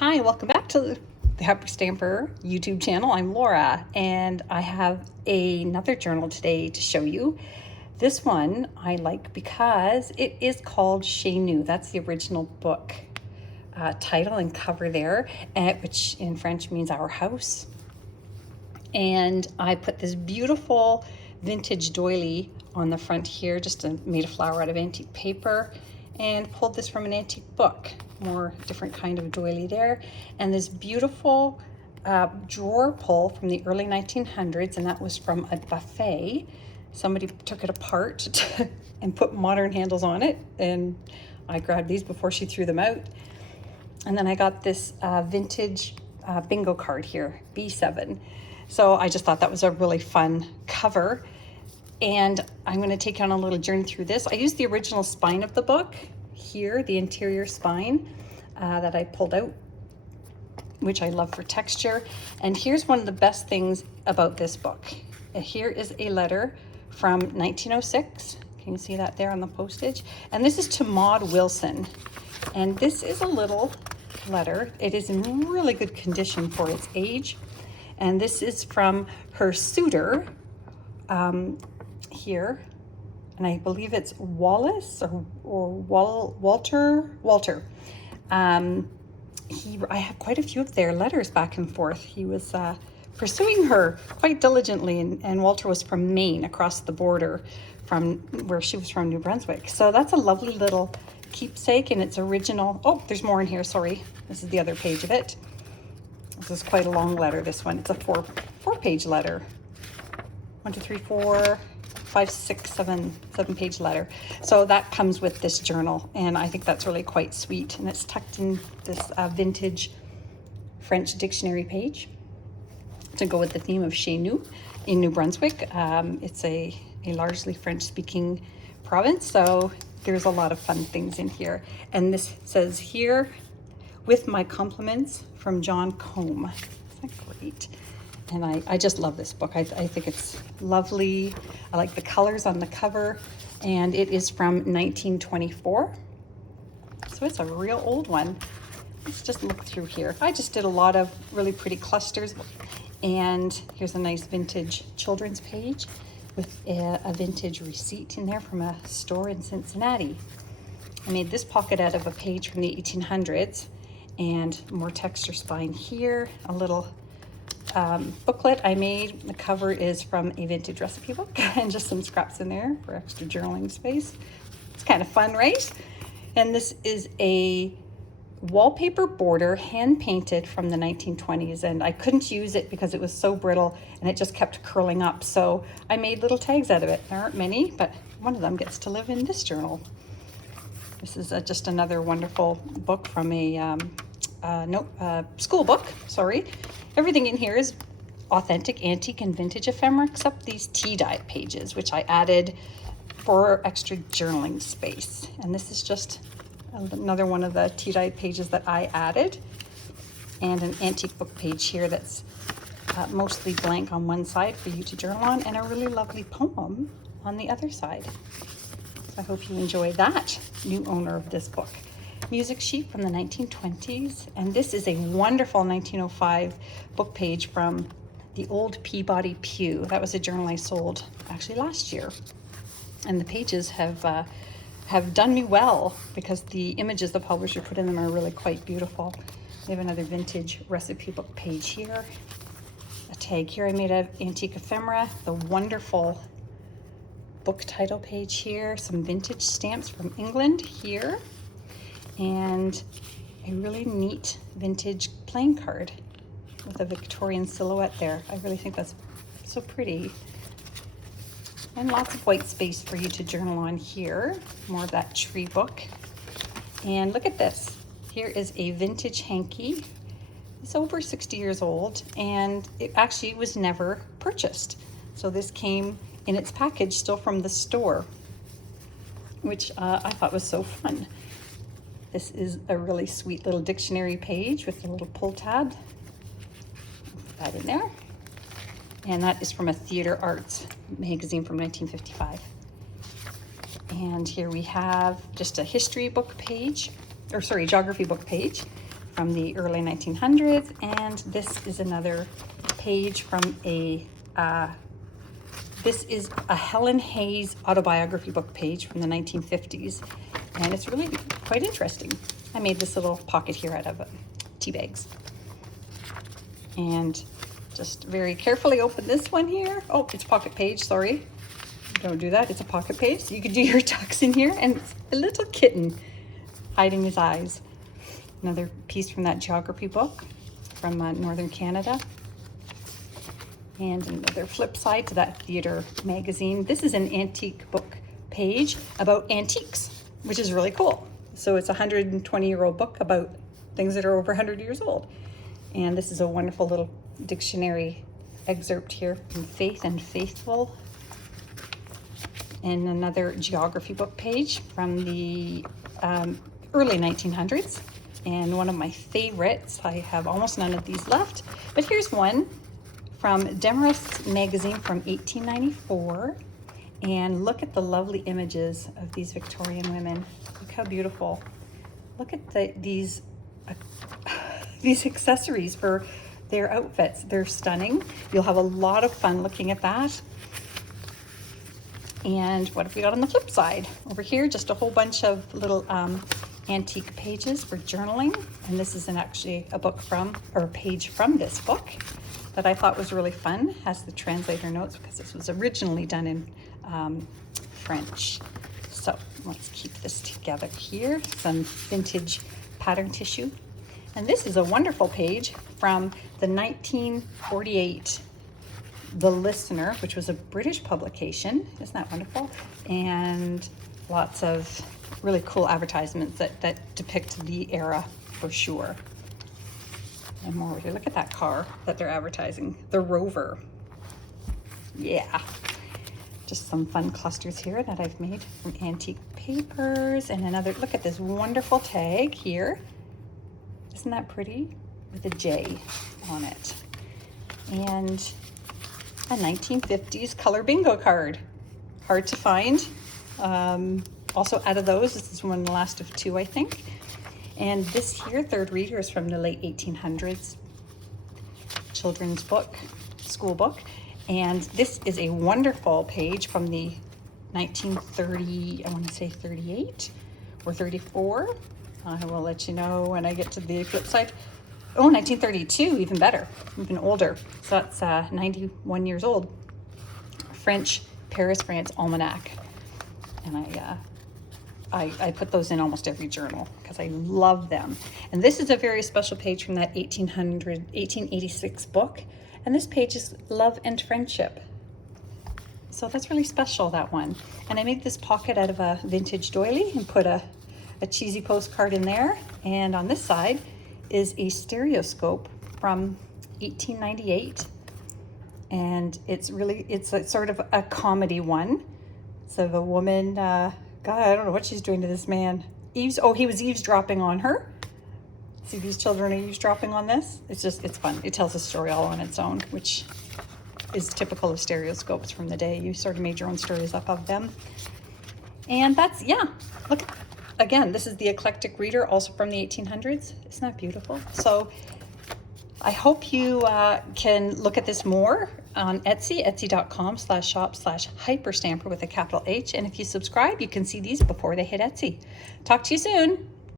Hi, welcome back to the Hyperstamper YouTube channel. I'm Laura, and I have another journal today to show you. This one I like because it is called Chez Nous. That's the original book title and cover there, which in French means our house. And I put this beautiful vintage doily on the front here, just made a flower out of antique paper, and pulled this from an antique book. More different kind of doily there, and this beautiful drawer pull from the early 1900s, and that was from a buffet. Somebody took it apart and put modern handles on it, and I grabbed these before she threw them out. And then I got this vintage bingo card here, B7. So I just thought that was a really fun cover. And I'm going to take you on a little journey through this. I used the original spine of the book here, the interior spine that I pulled out, which I love for texture. And here's one of the best things about this book. Here is a letter from 1906. Can you see that there on the postage? And this is to Maud Wilson. And this is a little letter. It is in really good condition for its age. And this is from her suitor here. And I believe it's Wallace or Walter. I have quite a few of their letters back and forth. He was pursuing her quite diligently, and Walter was from Maine, across the border from where she was from, New Brunswick. So that's a lovely little keepsake, and it's original. Oh, there's more in here, sorry. This is the other page of it. This is quite a long letter, this one. It's a four-page letter. 1, 2, 3, 4, 5, 6, 7-page letter. So that comes with this journal, and I think that's really quite sweet. And it's tucked in this vintage French dictionary page to go with the theme of Chez Nous in New Brunswick. It's a largely French-speaking province, so there's a lot of fun things in here. And this says here, with my compliments from John Combe. Isn't that great? And I just love this book. I think it's lovely. I like the colors on the cover, and it is from 1924. So it's a real old one. Let's just look through here. I just did a lot of really pretty clusters, and here's a nice vintage children's page with a vintage receipt in there from a store in Cincinnati. I made this pocket out of a page from the 1800s, and more texture spine here, a little booklet I made. The cover is from a vintage recipe book and just some scraps in there for extra journaling space. It's kind of fun, right? And this is a wallpaper border, hand painted from the 1920s, and I couldn't use it because it was so brittle and it just kept curling up. So I made little tags out of it. There aren't many, but one of them gets to live in this journal. This is just another wonderful book from a school book, sorry. Everything in here is authentic, antique, and vintage ephemera, except these tea-dye pages, which I added for extra journaling space. And this is just another one of the tea-dye pages that I added. And an antique book page here that's mostly blank on one side for you to journal on, and a really lovely poem on the other side. So I hope you enjoy that, new owner of this book. Music sheet from the 1920s, and this is a wonderful 1905 book page from the old Peabody Pew. That was a journal I sold actually last year, and the pages have done me well because the images the publisher put in them are really quite beautiful. We have another vintage recipe book page here, a tag here I made out of antique ephemera, the wonderful book title page here, some vintage stamps from England here, and a really neat vintage playing card with a Victorian silhouette there. I really think that's so pretty. And lots of white space for you to journal on here. More of that tree book. And look at this. Here is a vintage hanky. It's over 60 years old, and it actually was never purchased. So this came in its package still from the store, which I thought was so fun. This is a really sweet little dictionary page with a little pull tab. Put that in there. And that is from a theater arts magazine from 1955. And here we have just a history book page, or sorry, geography book page from the early 1900s. And this is another page from this is a Helen Hayes autobiography book page from the 1950s. And it's really quite interesting. I made this little pocket here out of tea bags. And just very carefully open this one here. Oh, it's a pocket page, sorry. Don't do that, it's a pocket page. So you could do your ducks in here, and it's a little kitten hiding his eyes. Another piece from that geography book from Northern Canada. And another flip side to that theater magazine. This is an antique book page about antiques, which is really cool. So it's a 120-year-old book about things that are over 100 years old. And this is a wonderful little dictionary excerpt here from Faith and Faithful. And another geography book page from the early 1900s. And one of my favorites, I have almost none of these left, but here's one from Demarest magazine from 1894. And look at the lovely images of these Victorian women. Look how beautiful. Look at these accessories for their outfits. They're stunning. You'll have a lot of fun looking at that. And what have we got on the flip side? Over here, just a whole bunch of little antique pages for journaling. And this is actually a book from, or a page from this book that I thought was really fun. Has the translator notes because this was originally done in French. So let's keep this together here. Some vintage pattern tissue. And this is a wonderful page from the 1948 The Listener, which was a British publication. Isn't that wonderful? And lots of really cool advertisements that depict the era for sure. And more over here. Look at that car that they're advertising, the Rover. Yeah. Just some fun clusters here that I've made from antique papers. And another, look at this wonderful tag here. Isn't that pretty? With a J on it. And a 1950s color bingo card. Hard to find. Also out of those, this is one of the last of two, I think. And this here, Third Reader, is from the late 1800s. Children's book, school book. And this is a wonderful page from the 1930, I want to say 38 or 34. I will let you know when I get to the flip side. Oh, 1932, even better, even older. So that's 91 years old. French, Paris, France Almanac. And I put those in almost every journal because I love them. And this is a very special page from that 1886 book. And this page is Love and Friendship. So that's really special, that one. And I made this pocket out of a vintage doily and put a cheesy postcard in there. And on this side is a stereoscope from 1898. And it's a sort of a comedy one. So the woman, God, I don't know what she's doing to this man. He was eavesdropping on her. See, these children are eavesdropping on this. It's fun. It tells a story all on its own, which is typical of stereoscopes from the day. You sort of made your own stories up of them. And that's, yeah, look, again, this is the Eclectic Reader, also from the 1800s. Isn't that beautiful? So I hope you can look at this more on Etsy, etsy.com/shop/hyperstamper with a capital H. And if you subscribe, you can see these before they hit Etsy. Talk to you soon.